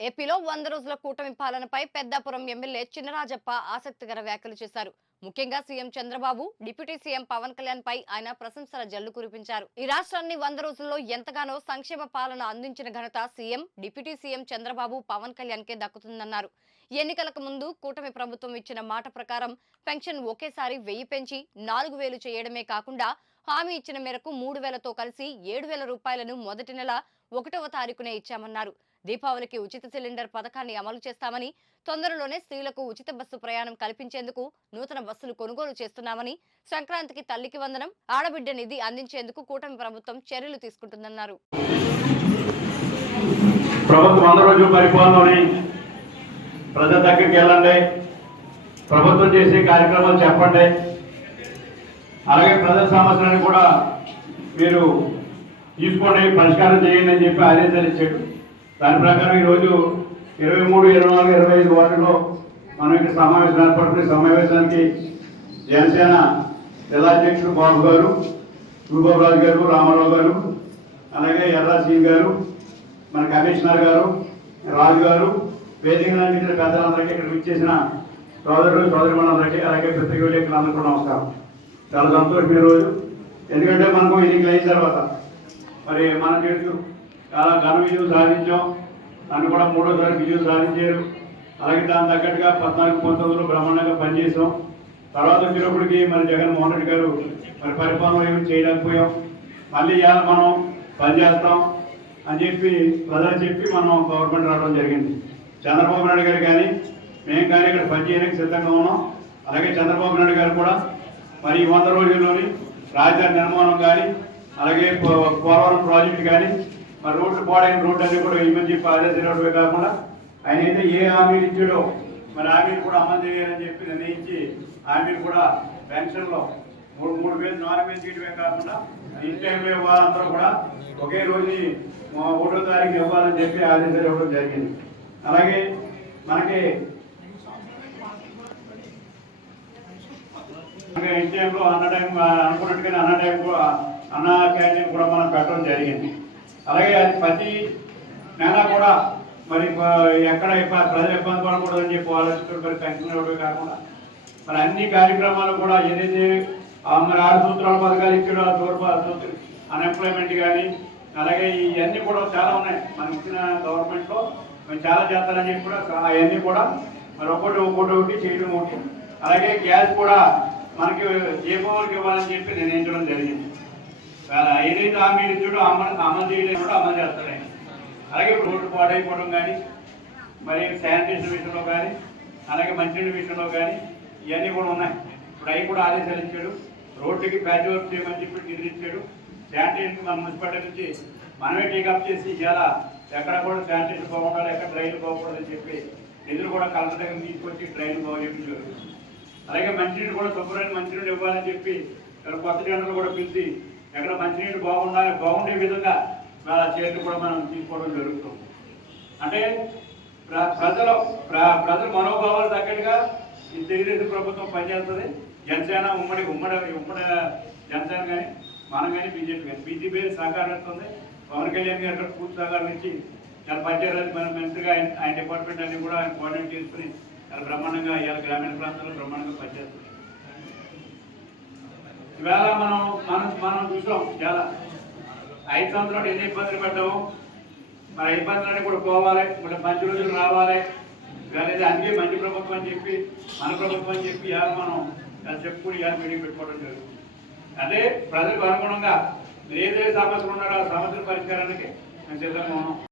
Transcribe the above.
ఏపీలో వంద రోజుల కూటమి పాలనపై పెద్దాపురం ఎమ్మెల్యే చినరాజప్ప ఆసక్తికర వ్యాఖ్యలు చేశారు. ముఖ్యంగా CM Chandrababu deputy CM Pawan Kalyan పై ఆయన ప్రశంసల జల్లు కురిపించారు. ఈ రాష్ట్రాన్ని వంద రోజుల్లో ఎంతగానో సంక్షేమ పాలన అందించిన ఘనత CM deputy CM Chandrababu Pawan Kalyan కే దక్కుతుందన్నారు. ఎన్నికలకు ముందు కూటమి ప్రభుత్వం ఇచ్చిన మాట ప్రకారం పెన్షన్ ఒకేసారి వెయ్యి పెంచి నాలుగు వేలు చేయడమే కాకుండా హామీ ఇచ్చిన మేరకు మూడు వేలతో కలిసి ఏడు వేల రూపాయలను మొదటి నెల ఒకటవ తారీఖునే ఇచ్చామన్నారు. దీపావళికి ఉచిత సిలిండర్ పథకాన్ని అమలు చేస్తామని తొందరలోనే స్త్రీలకు ఉచిత బస్సు ప్రయాణం కల్పించేందుకు నూతన బస్సులు కొనుగోలు చేస్తున్నామని సంక్రాంతికి తల్లికి వందనం ఆడబిడ్డ నిధి అందించేందుకు కూటమి ప్రభుత్వం చర్యలు తీసుకుంటుందన్నారు. ప్రభుత్వం ప్రజల దగ్గరికి వెళ్ళండి. ప్రభుత్వం చేసే కార్యక్రమాలు చెప్పండి. అలాగే ప్రజల సమస్యలను కూడా మీరు తీసుకోండి పరిష్కారం చేయండి అని చెప్పి ఆదేశాలు ఇచ్చాడు దాని ప్రకారం ఈరోజు ఇరవై మూడు ఇరవై నాలుగు ఇరవై ఐదు వార్డులో మనం ఇక్కడ సమావేశం ఏర్పడుతున్న సమావేశానికి జనసేన జిల్లా అధ్యక్షుడు బాబు గారు రూపరాజు గారు రామారావు గారు అలాగే ఎర్రా సింగ్ గారు మన కమిషనర్ గారు రాజు గారు వేదిక నుంచి పెద్దలందరికీ ఇక్కడ విచ్చేసిన సోదరులు సోదరులందరికీ అలాగే పత్రిక విలేకరులందరికీ కూడా నమస్కారం. చాలా సంతోషం ఈరోజు. రోజు ఎందుకంటే మనకు ఎన్నికలు అయిన తర్వాత మరి మనం తెలుసు చాలా ఘన విజయం సాధించాం. నన్ను కూడా మూడోసారి విజయం సాధించారు. అలాగే దాని తగ్గట్టుగా పద్నాలుగు పంతొమ్మిదిలో బ్రహ్మాండంగా పనిచేసాం తర్వాత వచ్చినప్పటికీ మరి జగన్మోహన్ రెడ్డి గారు మరి పరిపాలన ఏమి చేయలేకపోయాం. మళ్ళీ ఇవాళ మనం పనిచేస్తాం అని చెప్పి ప్రజలు చెప్పి మనం గవర్నమెంట్ రావడం జరిగింది. చంద్రబాబు నాయుడు గారు కానీ మేము కానీ ఇక్కడ పనిచేయడానికి సిద్ధంగా ఉన్నాం. అలాగే చంద్రబాబు నాయుడు గారు కూడా మరి వంద రోజుల్లోని రాజధాని నిర్మాణం కానీ అలాగే పోలవరం ప్రాజెక్టు కానీ మరి రోడ్లు పాడైన రోడ్డు అన్ని కూడా ఇవ్వని చెప్పి ఆదేశాలు కాకుండా ఆయన అయితే ఏ హామీలు ఇచ్చాడో మరి హామీలు కూడా అమలు చేయాలని చెప్పి నిర్ణయించి హామీలు కూడా పెన్షన్లో మూడు మూడు వేలు నాలుగు వేలు చేయడమే కాకుండా ఇంట్లో ఇవ్వాలందరూ కూడా ఒకే రోజు మా ఒకటో తారీఖు ఇవ్వాలని చెప్పి ఆదేశాలు ఇవ్వడం జరిగింది. అలాగే మనకి ఎన్టీఎంలో అన్న టైం అనుకున్నట్టుగానే అన్న టైం అన్న క్యాంటీన్ కూడా మనం పెట్టడం జరిగింది. అలాగే అది ప్రతి నెల కూడా మరి ఎక్కడ ప్రజలు ఇబ్బంది పడకూడదని చెప్పి ఆలోచిస్తూ మరి పెన్షన్ ఇవ్వడమే కాకుండా మరి అన్ని కార్యక్రమాలు కూడా ఏదైతే మరి ఆరు సూత్రాల పథకాలు ఇచ్చాడో ఆ దూర అన్ఎంప్లాయ్మెంట్ కానీ అలాగే ఇవన్నీ కూడా చాలా ఉన్నాయి. మన ఇచ్చిన గవర్నమెంట్లో మేము చాలా చేస్తారని చెప్పి కూడా అవన్నీ కూడా మరి ఒక్కొక్కటి ఒక్కొక్కటి ఒకటి చేయడం ఒకటి. అలాగే గ్యాస్ కూడా మనకి ఏ పవర్కి ఇవ్వాలని చెప్పి నిర్ణయించడం జరిగింది. ఏదైతే హామీలు ఇచ్చాడో అమలు అమలు చేయడం కూడా అమలు చేస్తాడు. ఆయన. అలాగే ఇప్పుడు రోడ్డు పాడైపోవడం కానీ మరి శానిటేషన్ విషయంలో కానీ అలాగే మంచినీళ్ళ విషయంలో కానీ ఇవన్నీ కూడా ఉన్నాయి. ఇప్పుడు అవి కూడా ఆదేశాలు ఇచ్చాడు. రోడ్డుకి ప్యాచ్ వర్క్ చేయమని చెప్పి నిధులు ఇచ్చాడు శానిటేషన్ మన మున్సిపాలిటీ నుంచి మనమే టేకప్ చేసి ఇలా ఎక్కడ కూడా శానిటేషన్ బాగుండాలి ఎక్కడ డ్రైన్లు బాగకూడదని చెప్పి నిధులు కూడా కలెక్టర్ దగ్గర తీసుకొచ్చి డ్రైన్ బాగు చేయించారు అలాగే మంచినీళ్ళు కూడా శుభ్రమైన మంచినీళ్ళు ఇవ్వాలని చెప్పి కొత్త జనాలు కూడా పిలిచి ఎక్కడ మంచినీళ్ళు బాగుండాలి బాగుండే విధంగా వాళ్ళ చర్యలు కూడా మనం తీసుకోవడం జరుగుతుంది. అంటే ప్ర- ప్రజల ప్ర- ప్రజల మనోభావాలు తగ్గట్టుగా ఈ తెలుగుదేశం ప్రభుత్వం పనిచేస్తుంది. జనసేన ఉమ్మడి ఉమ్మడి ఉమ్మడి జనసేన కానీ మనం కానీ బీజేపీ కానీ బీజేపీ సహకారం ఇస్తుంది పవన్ కళ్యాణ్ గారు ఇక్కడ పూర్తి సహకారం ఇచ్చి చాలా పంచాయతీ మన మంత్రిగా ఆయన ఆయన డిపార్ట్మెంట్ అన్ని కూడా ఆయన కోఆర్డినేట్ చేసుకుని చాలా బ్రహ్మాండంగా ఇవాళ గ్రామీణ ప్రాంతాల్లో బ్రహ్మాండంగా పనిచేస్తుంది ఇవాళ మనం మనం మనం చూసాం చాలా ఐదు సంవత్సరాలు ఎన్ని ఇబ్బందులు పడ్డాము మరి ఇబ్బందులన్నీ కూడా పోవాలి ఇప్పుడు మంచి రోజులు రావాలి. కానీ అందుకే మంచి ప్రభుత్వం అని చెప్పి మన ప్రభుత్వం అని చెప్పి ఇవాళ మనం చెప్పుకుని ఇవాళ మీటింగ్ పెట్టుకోవడం జరుగుతుంది. అంటే ప్రజలకు అనుగుణంగా ఏదే సమస్యలు ఉన్నారో ఆ సమస్యల పరిష్కారానికి మేము సిద్ధంగా ఉన్నాం.